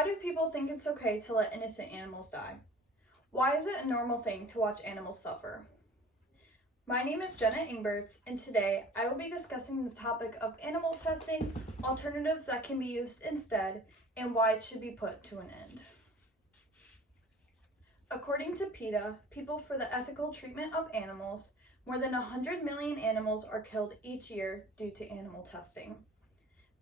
Why do people think it's okay to let innocent animals die? Why is it a normal thing to watch animals suffer? My name is Jenna Ingberts, and today I will be discussing the topic of animal testing, alternatives that can be used instead, and why it should be put to an end. According to PETA, People for the Ethical Treatment of Animals, more than 100 million animals are killed each year due to animal testing.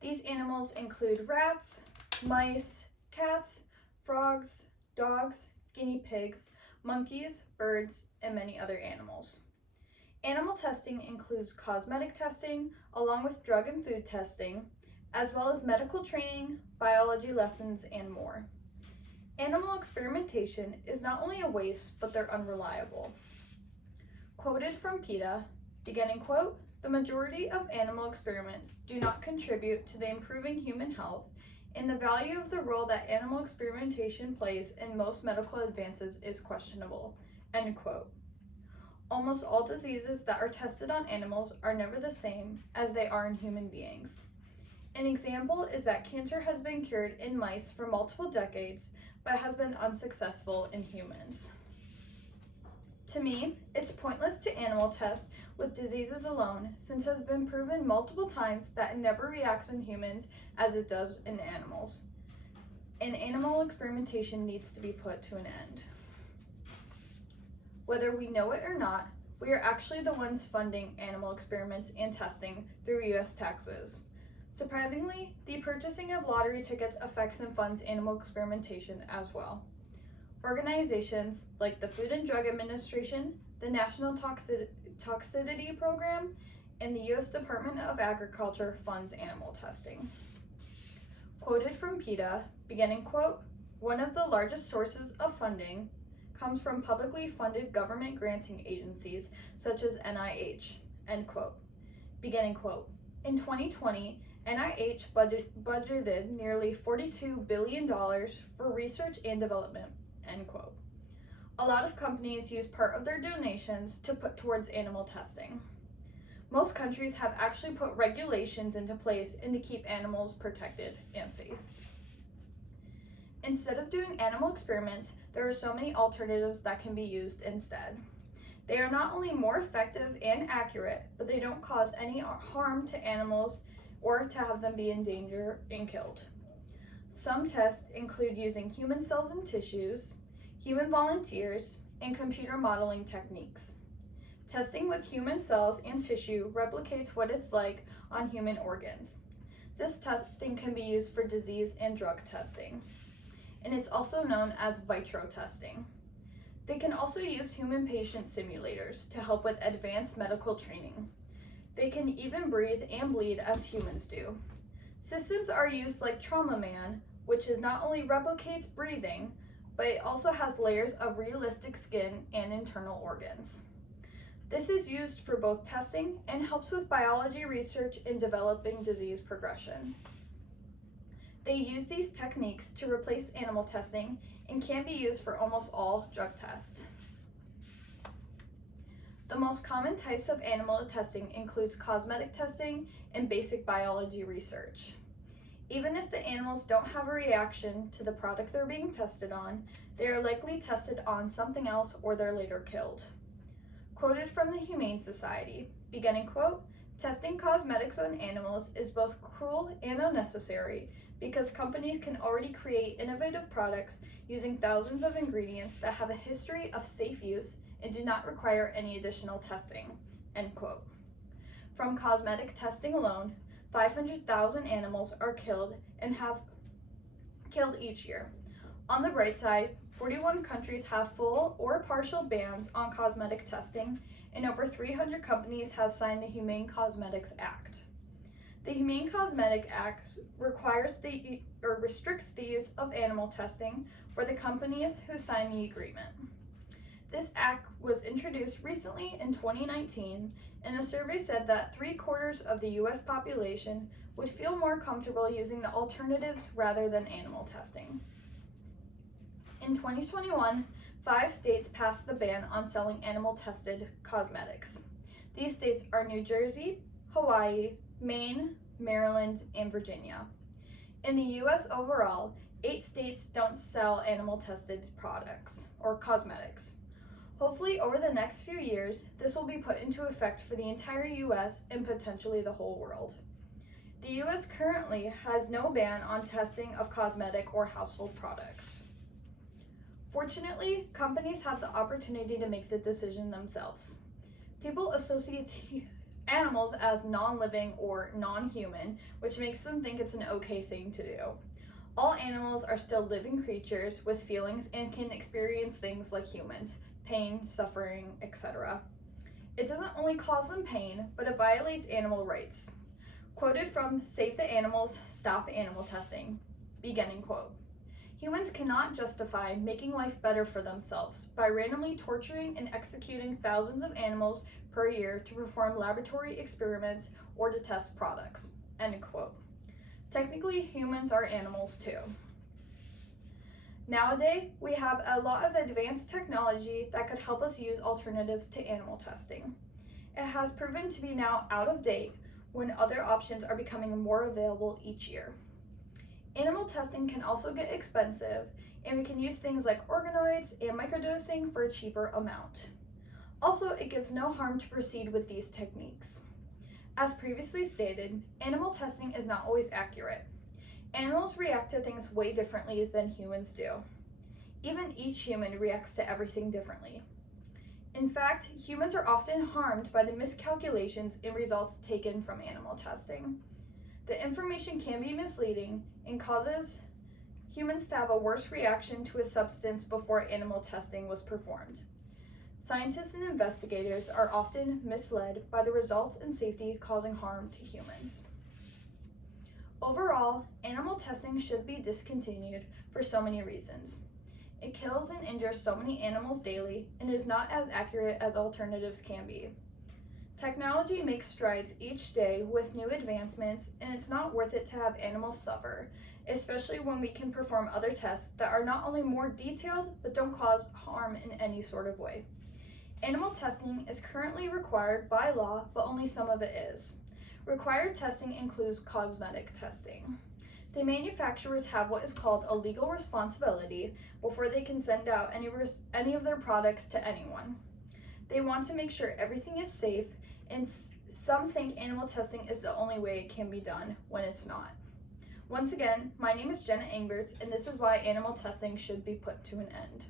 These animals include rats, mice, cats, frogs, dogs, guinea pigs, monkeys, birds, and many other animals. Animal testing includes cosmetic testing, along with drug and food testing, as well as medical training, biology lessons, and more. Animal experimentation is not only a waste, but they're unreliable. Quoted from PETA, beginning quote, "The majority of animal experiments do not contribute to the improving human health, and the value of the role that animal experimentation plays in most medical advances is questionable," end quote. Almost all diseases that are tested on animals are never the same as they are in human beings. An example is that cancer has been cured in mice for multiple decades, but has been unsuccessful in humans. To me, it's pointless to animal test with diseases alone, since it has been proven multiple times that it never reacts in humans as it does in animals. And animal experimentation needs to be put to an end. Whether we know it or not, we are actually the ones funding animal experiments and testing through US taxes. Surprisingly, the purchasing of lottery tickets affects and funds animal experimentation as well. Organizations like the Food and Drug Administration, the National Toxicity Program, and the U.S. Department of Agriculture funds animal testing. Quoted from PETA, beginning quote, "One of the largest sources of funding comes from publicly funded government granting agencies such as NIH," end quote. Beginning quote, "In 2020, NIH budgeted nearly $42 billion for research and development," end quote. A lot of companies use part of their donations to put towards animal testing. Most countries have actually put regulations into place and to keep animals protected and safe. Instead of doing animal experiments, there are so many alternatives that can be used instead. They are not only more effective and accurate, but they don't cause any harm to animals or to have them be in danger and killed. Some tests include using human cells and tissues, human volunteers, and computer modeling techniques. Testing with human cells and tissue replicates what it's like on human organs. This testing can be used for disease and drug testing, and it's also known as vitro testing. They can also use human patient simulators to help with advanced medical training. They can even breathe and bleed as humans do. Systems are used like TraumaMan, which not only replicates breathing, but it also has layers of realistic skin and internal organs. This is used for both testing and helps with biology research in developing disease progression. They use these techniques to replace animal testing and can be used for almost all drug tests. The most common types of animal testing includes cosmetic testing and basic biology research. Even if the animals don't have a reaction to the product they're being tested on, they are likely tested on something else or they're later killed. Quoted from the Humane Society, beginning quote, "Testing cosmetics on animals is both cruel and unnecessary because companies can already create innovative products using thousands of ingredients that have a history of safe use and do not require any additional testing," end quote. From cosmetic testing alone, 500,000 animals are killed and have killed each year. On the bright side, 41 countries have full or partial bans on cosmetic testing, and over 300 companies have signed the Humane Cosmetics Act. The Humane Cosmetic Act restricts the use of animal testing for the companies who sign the agreement. This act was introduced recently in 2019, and a survey said that 3/4 of the US population would feel more comfortable using the alternatives rather than animal testing. In 2021, 5 states passed the ban on selling animal-tested cosmetics. These states are New Jersey, Hawaii, Maine, Maryland, and Virginia. In the US overall, 8 states don't sell animal tested products or cosmetics. Hopefully, over the next few years, this will be put into effect for the entire US and potentially the whole world. The US currently has no ban on testing of cosmetic or household products. Fortunately, companies have the opportunity to make the decision themselves. People associate animals as non-living or non-human, which makes them think it's an okay thing to do. All animals are still living creatures with feelings and can experience things like humans, pain, suffering, etc. It doesn't only cause them pain, but it violates animal rights. Quoted from Save the Animals, Stop Animal Testing, beginning quote. Humans cannot justify making life better for themselves by randomly torturing and executing thousands of animals per year to perform laboratory experiments or to test products, end quote. Technically, humans are animals too. Nowadays, we have a lot of advanced technology that could help us use alternatives to animal testing. It has proven to be now out of date when other options are becoming more available each year. Animal testing can also get expensive, and we can use things like organoids and microdosing for a cheaper amount. Also, it gives no harm to proceed with these techniques. As previously stated, animal testing is not always accurate. Animals react to things way differently than humans do. Even each human reacts to everything differently. In fact, humans are often harmed by the miscalculations in results taken from animal testing. The information can be misleading and causes humans to have a worse reaction to a substance before animal testing was performed. Scientists and investigators are often misled by the results and safety causing harm to humans. Overall, animal testing should be discontinued for so many reasons. It kills and injures so many animals daily and is not as accurate as alternatives can be. Technology makes strides each day with new advancements, and it's not worth it to have animals suffer, especially when we can perform other tests that are not only more detailed but don't cause harm in any sort of way. Animal testing is currently required by law, but only some of it is. Required testing includes cosmetic testing. The manufacturers have what is called a legal responsibility before they can send out any of their products to anyone. They want to make sure everything is safe, and some think animal testing is the only way it can be done when it's not. Once again, my name is Jenna Engberts, and this is why animal testing should be put to an end.